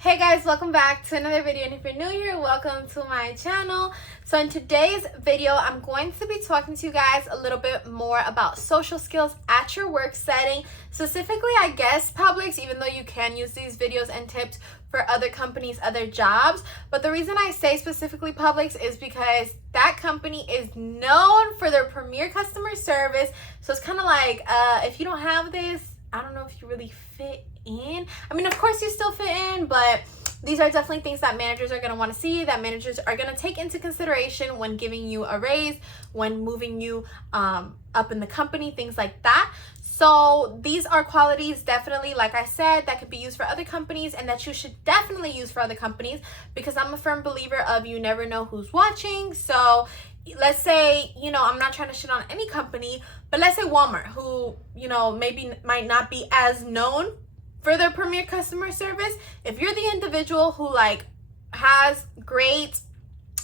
Hey guys, welcome back to another video, and if you're new here, welcome to my channel. So in today's video, I'm going to be talking to you guys a little bit more about social skills at your work setting, specifically I guess Publix, even though you can use these videos and tips for other companies, other jobs. But the reason I say specifically Publix is because that company is known for their premier customer service. So it's kind of like, if you don't have this, I don't know if you really fit in. I mean, of course you still fit in, but these are definitely things that managers are going to want to see, that managers are going to take into consideration when giving you a raise, when moving you up in the company, things like that. So these are qualities definitely, like I said, that could be used for other companies and that you should definitely use for other companies, because I'm a firm believer of you never know who's watching. So let's say, I'm not trying to shit on any company, but let's say Walmart, who, maybe might not be as known for their premier customer service. If you're the individual who has great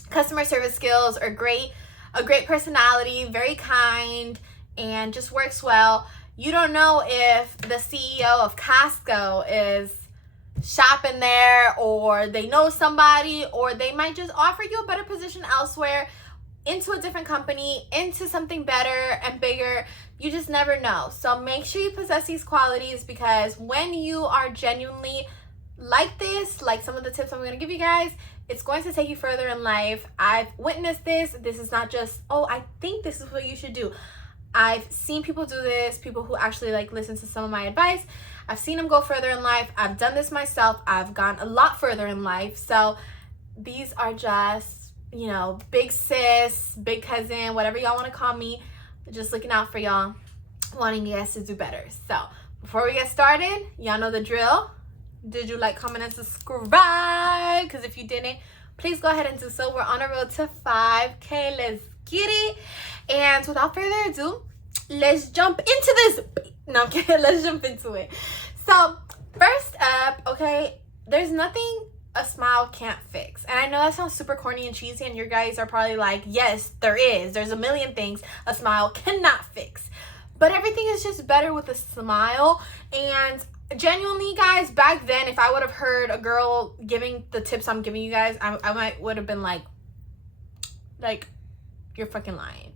customer service skills or a great personality, very kind, and just works well, you don't know if the CEO of Costco is shopping there, or they know somebody, or they might just offer you a better position elsewhere, into a different company, into something better and bigger. You just never know. So make sure you possess these qualities, because when you are genuinely like this, like some of the tips I'm going to give you guys, it's going to take you further in life. I've witnessed this. This is not just, oh, I think this is what you should do. I've seen people do this, people who actually listen to some of my advice. I've seen them go further in life. I've done this myself. I've gone a lot further in life. So these are just, big sis, big cousin, whatever y'all want to call me, just looking out for y'all, wanting you guys to do better. So before we get started, y'all know the drill. Did you like, comment, and subscribe? Because if you didn't, please go ahead and do so. We're on a road to 5K. Let's get it. And without further ado, let's jump into this. No, I'm kidding. Let's jump into it. So first up, okay, there's nothing a smile can't fix. And I know that sounds super corny and cheesy, and you guys are probably like, yes, there is. There's a million things a smile cannot fix. But everything is just better with a smile. And genuinely, guys, back then, if I would have heard a girl giving the tips I'm giving you guys, I would have been like, you're fucking lying.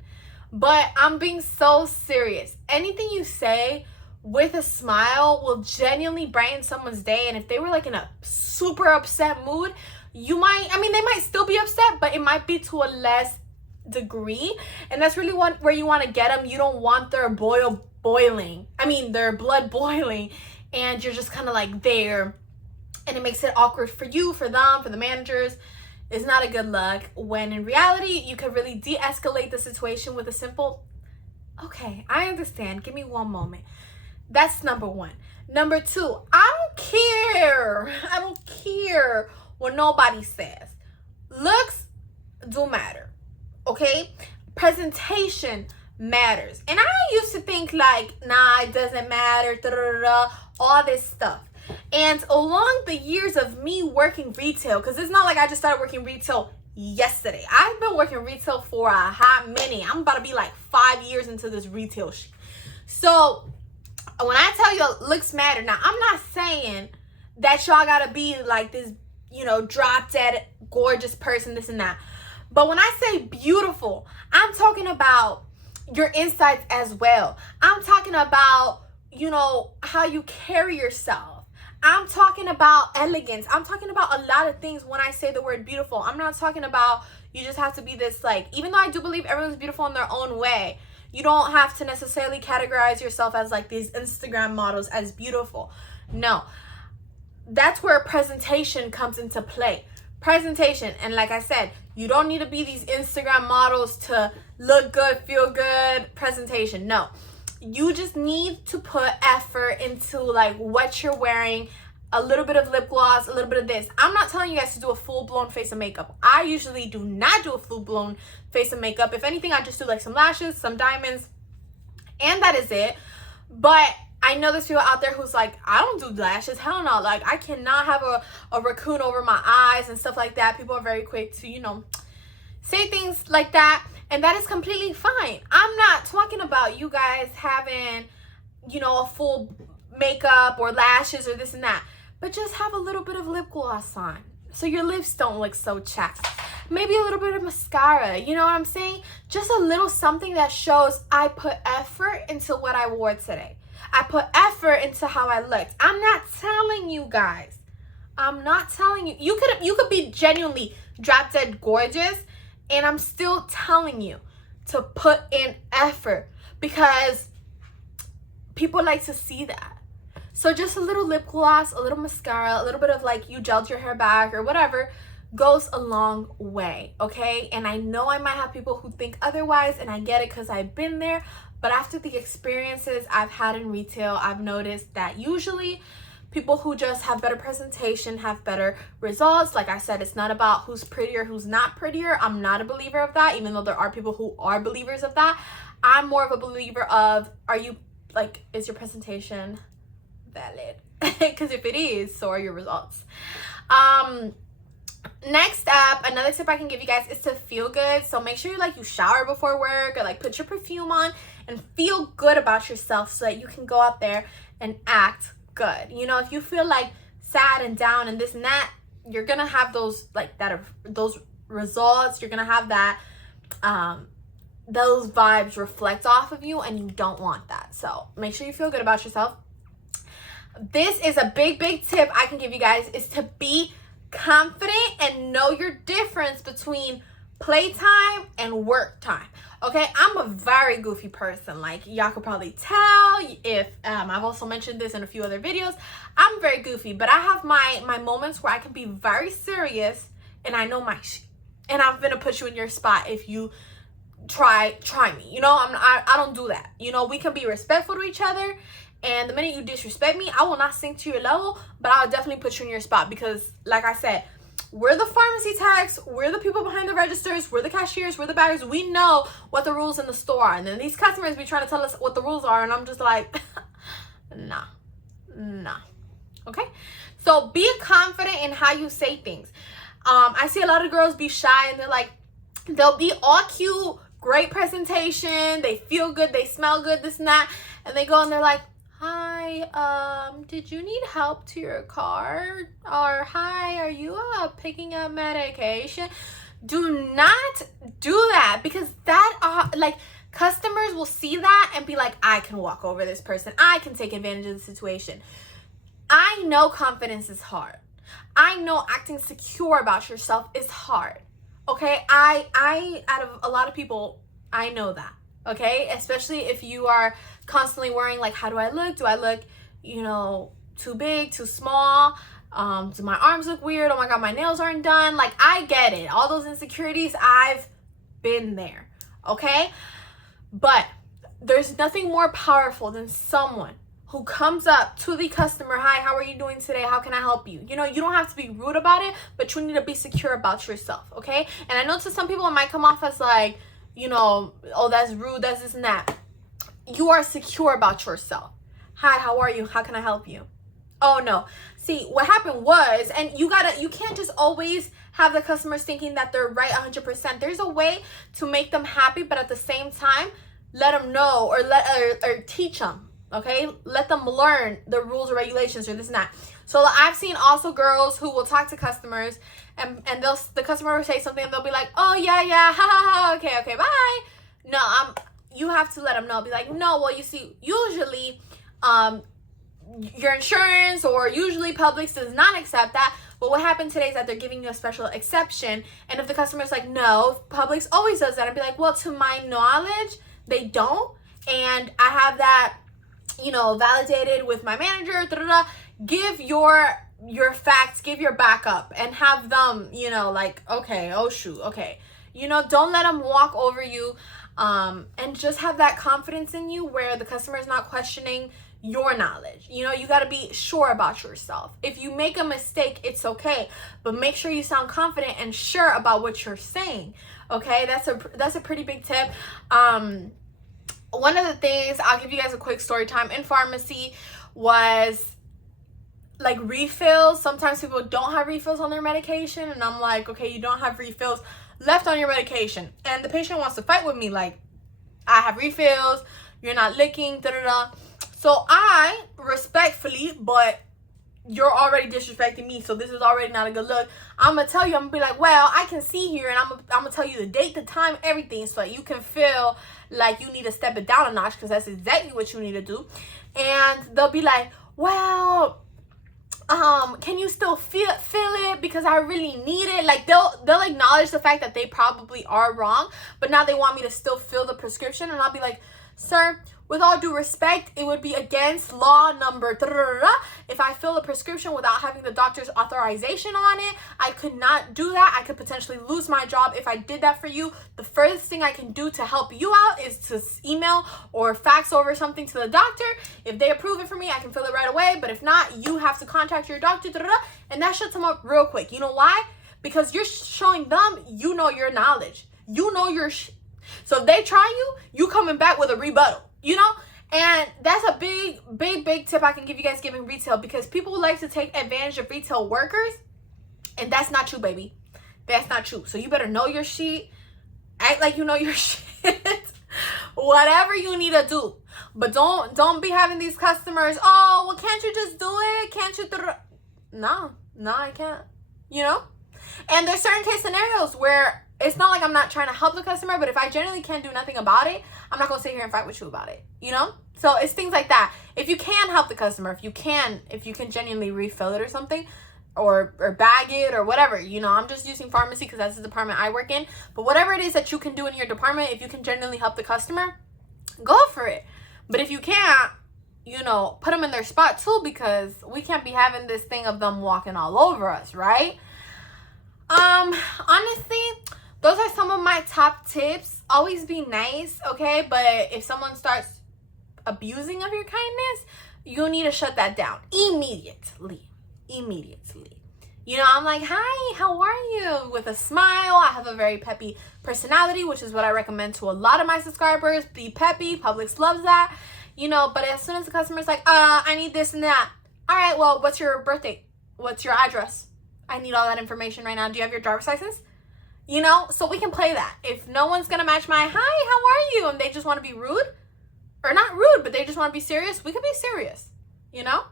But I'm being so serious. Anything you say with a smile will genuinely brighten someone's day. And if they were in a super upset mood, they might still be upset, but it might be to a less degree. And that's really where you want to get them. You don't want their blood boiling, and you're just kind of there, and it makes it awkward for you, for them, for the managers. It's not a good look, when in reality you could really de-escalate the situation with a simple, okay, I understand, give me one moment. That's number one. Number two, I don't care what nobody says. Looks do matter, okay? Presentation matters. And I used to think nah, it doesn't matter, all this stuff. And along the years of me working retail, because it's not like I just started working retail yesterday. I've been working retail for a hot minute. I'm about to be 5 years into this retail shit. So when I tell you looks matter, now I'm not saying that y'all gotta be this, drop dead gorgeous person, this and that. But when I say beautiful, I'm talking about your insights as well. I'm talking about, how you carry yourself. I'm talking about elegance. I'm talking about a lot of things when I say the word beautiful. I'm not talking about you just have to be this, even though I do believe everyone's beautiful in their own way, you don't have to necessarily categorize yourself as these Instagram models as beautiful. No, that's where presentation comes into play. Presentation. And like I said, you don't need to be these Instagram models to look good, feel good. Presentation. No, you just need to put effort into what you're wearing, a little bit of lip gloss, a little bit of this. I'm not telling you guys to do a full-blown face of makeup. I usually do not do a full-blown face of makeup. If anything, I just do some lashes, some diamonds, and that is it. But I know there's people out there who's I don't do lashes. Hell no. I cannot have a raccoon over my eyes and stuff like that. People are very quick to, say things like that. And that is completely fine. I'm not talking about you guys having, a full makeup or lashes or this and that. but just have a little bit of lip gloss on so your lips don't look so chapped. Maybe a little bit of mascara, you know what I'm saying? Just a little something that shows I put effort into what I wore today. I put effort into how I looked. I'm not telling you guys. I'm not telling you. You could be genuinely drop dead gorgeous, and I'm still telling you to put in effort because people like to see that. So just a little lip gloss, a little mascara, a little bit of like you gelled your hair back or whatever goes a long way, okay? And I know I might have people who think otherwise, and I get it because I've been there. But after the experiences I've had in retail, I've noticed that usually people who just have better presentation have better results. Like I said, it's not about who's prettier, who's not prettier. I'm not a believer of that, even though there are people who are believers of that. I'm more of a believer of, is your presentation valid? Because if it is, so are your results. Next up, another tip I can give you guys is to feel good. So make sure you shower before work, or put your perfume on and feel good about yourself so that you can go out there and act good. You know, if you feel sad and down and this and that, you're gonna have those those results. You're gonna have that those vibes reflect off of you, and you don't want that. So make sure you feel good about yourself. This is a big tip I can give you guys, is to be confident and know your difference between playtime and work time. Okay, I'm a very goofy person, y'all could probably tell if I've also mentioned this in a few other videos. I'm very goofy, but I have my moments where I can be very serious and I know my shit, and I'm gonna put you in your spot if you try me. You know, I don't do that. You know, we can be respectful to each other, and the minute you disrespect me, I will not sink to your level, but I'll definitely put you in your spot because, like I said, we're the pharmacy techs, we're the people behind the registers, we're the cashiers, we're the baggers. We know what the rules in the store are, and then these customers be trying to tell us what the rules are, and I'm just like, nah. Okay, so be confident in how you say things. I see a lot of girls be shy, and they'll be all cute, great presentation, they feel good, they smell good, this and that, and they go and they're like, hi, did you need help to your car? Or hi, are you picking up medication? Do not do that, because that customers will see that and be like, I can walk over this person, I can take advantage of the situation. I know confidence is hard. I know acting secure about yourself is hard. Okay, I out of a lot of people, I know that. Okay, especially if you are constantly worrying, how do I look? Do I look, too big, too small? Do my arms look weird? Oh my God, my nails aren't done. I get it. All those insecurities, I've been there. Okay, but there's nothing more powerful than someone who comes up to the customer, hi, how are you doing today? How can I help you? You know, you don't have to be rude about it, but you need to be secure about yourself, okay? And I know to some people it might come off as oh, that's rude, that's this and that. You are secure about yourself. Hi, how are you? How can I help you? Oh no. See, what happened was, and you can't just always have the customers thinking that they're right 100%. There's a way to make them happy, but at the same time, let them know or teach them. Okay, let them learn the rules or regulations or this and that. So I've seen also girls who will talk to customers and the customer will say something and they'll be like, oh yeah, ha ha ha, okay, bye. No, you have to let them know. Be like, no, well, you see, usually your insurance or usually Publix does not accept that. But what happened today is that they're giving you a special exception. And if the customer's like, no, Publix always does that, I'd be like, well, to my knowledge, they don't. And I have that, validated with my manager. Give your facts, give your backup, and have them, okay, oh shoot, okay. Don't let them walk over you, and just have that confidence in you where the customer is not questioning your knowledge. You got to be sure about yourself. If you make a mistake, it's okay, but make sure you sound confident and sure about what you're saying. Okay, that's a pretty big tip. One of the things, I'll give you guys a quick story time in pharmacy, was refills. Sometimes people don't have refills on their medication, and I'm like, okay, you don't have refills left on your medication, and the patient wants to fight with me I have refills, you're not licking, So I respectfully, but you're already disrespecting me, so this is already not a good look. I'm gonna tell you, I'm gonna be like, well, I can see here, and I'm gonna tell you the date, the time, everything, so that you can feel like you need to step it down a notch, because that's exactly what you need to do. And they'll be like, well, can you still feel it, because I really need it. Like, they'll acknowledge the fact that they probably are wrong, but now they want me to still fill the prescription. And I'll be like, sir, with all due respect, it would be against law number if I fill a prescription without having the doctor's authorization on it. I could not do that. I could potentially lose my job if I did that for you. The furthest thing I can do to help you out is to email or fax over something to the doctor. If they approve it for me, I can fill it right away. But if not, you have to contact your doctor. And that shuts them up real quick. You know why? Because you're showing them you know your knowledge. You know your so if they try you coming back with a rebuttal. You know, and that's a big tip I can give you guys giving retail, because people like to take advantage of retail workers, and that's not true, baby. That's not true. So you better know your shit, act like you know your shit, whatever you need to do. But don't be having these customers, oh, well, can't you just do it? Can't you? No, I can't. You know, and there's certain case scenarios where it's not like I'm not trying to help the customer, but if I generally can't do nothing about it, I'm not going to sit here and fight with you about it, you know? So it's things like that. If you can help the customer, if you can genuinely refill it or something, or bag it or whatever, you know, I'm just using pharmacy because that's the department I work in. But whatever it is that you can do in your department, if you can genuinely help the customer, go for it. But if you can't, you know, put them in their spot too, because we can't be having this thing of them walking all over us, right? Honestly, those are some of my top tips. Always be nice, okay? But if someone starts abusing of your kindness, you need to shut that down immediately. You know, I'm like, hi, how are you? With a smile. I have a very peppy personality, which is what I recommend to a lot of my subscribers. Be peppy. Publix loves that. You know, but as soon as the customer's like, I need this and that. All right, well, what's your birthday? What's your address? I need all that information right now. Do you have your driver's license? You know, so we can play that. If no one's going to match my, hi, how are you? And they just want to be rude, or not rude, but they just want to be serious, we can be serious, you know?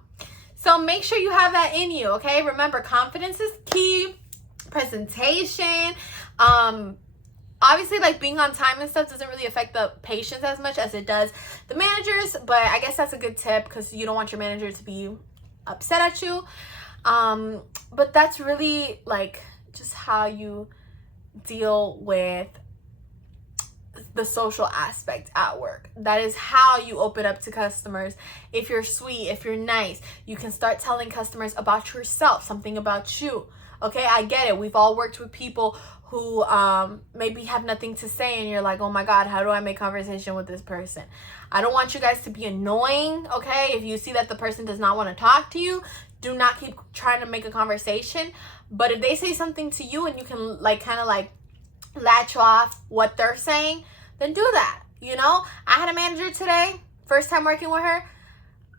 So make sure you have that in you, okay? Remember, confidence is key. Presentation. Obviously, like, being on time and stuff doesn't really affect the patients as much as it does the managers, but I guess that's a good tip, because you don't want your manager to be upset at you. But that's really, like, just how you deal with the social aspect at work. That is how you open up to customers. If you're sweet, if you're nice, you can start telling customers about yourself, something about you. Okay, I get it. We've all worked with people who maybe have nothing to say, and you're like, oh my God, how do I make conversation with this person? I don't want you guys to be annoying, okay? If you see that the person does not want to talk to you, do not keep trying to make a conversation. But if they say something to you and you can, like, kind of like latch off what they're saying, then do that. You know, I had a manager today, first time working with her.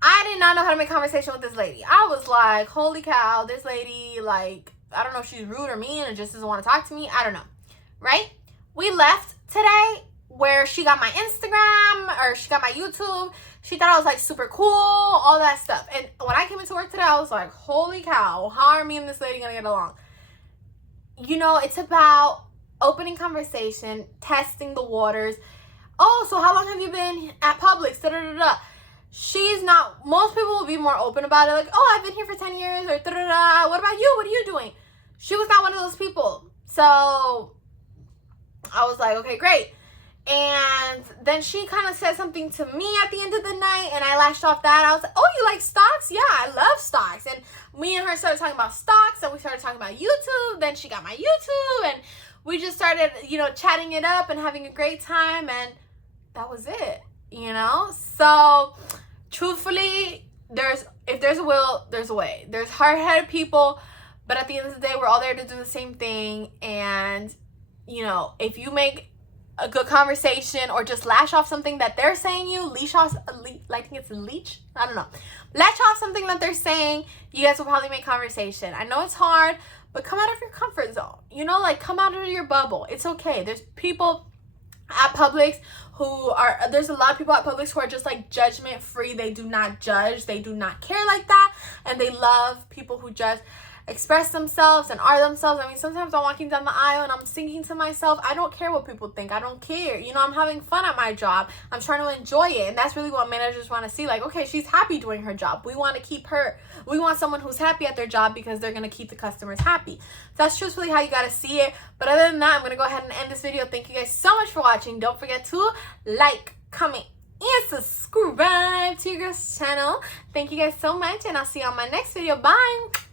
I did not know how to make conversation with this lady. I was like, holy cow, this lady, like, I don't know if she's rude or mean or just doesn't want to talk to me. I don't know, right? We left today where she got my Instagram, or she got my YouTube. She thought I was, like, super cool, all that stuff. And when I came into work today, I was like, holy cow, how are me and this lady gonna get along? You know, it's about opening conversation, testing the waters. Oh, so how long have you been at Publix? She's not, most people will be more open about it, like, oh, I've been here for 10 years, or what about you? What are you doing? She was not one of those people. So I was like, okay, great. And then she kind of said something to me at the end of the night, and I lashed off that. I was like, oh, you like stocks? Yeah, I love stocks. And me and her started talking about stocks, and we started talking about YouTube. Then she got my YouTube, and we just started, you know, chatting it up and having a great time, and that was it, you know? So, truthfully, if there's a will, there's a way. There's hard-headed people, but at the end of the day, we're all there to do the same thing. And, you know, if you make a good conversation or just lash off something that they're saying, I think it's leech, I don't know, latch off something that they're saying, you guys will probably make conversation. I know it's hard, but come out of your comfort zone, you know, like, come out of your bubble. It's okay. There's people at Publix there's a lot of people at Publix who are just like judgment free. They do not judge, they do not care like that, and they love people who just express themselves and are themselves. I mean, sometimes I'm walking down the aisle and I'm thinking to myself, I don't care what people think. I don't care. You know, I'm having fun at my job. I'm trying to enjoy it. And that's really what managers want to see. Like, okay, she's happy doing her job. We want to keep her. We want someone who's happy at their job because they're going to keep the customers happy. That's truthfully how you got to see it. But other than that, I'm going to go ahead and end this video. Thank you guys so much for watching. Don't forget to like, comment, and subscribe to your girl's channel. Thank you guys so much, and I'll see you on my next video. Bye.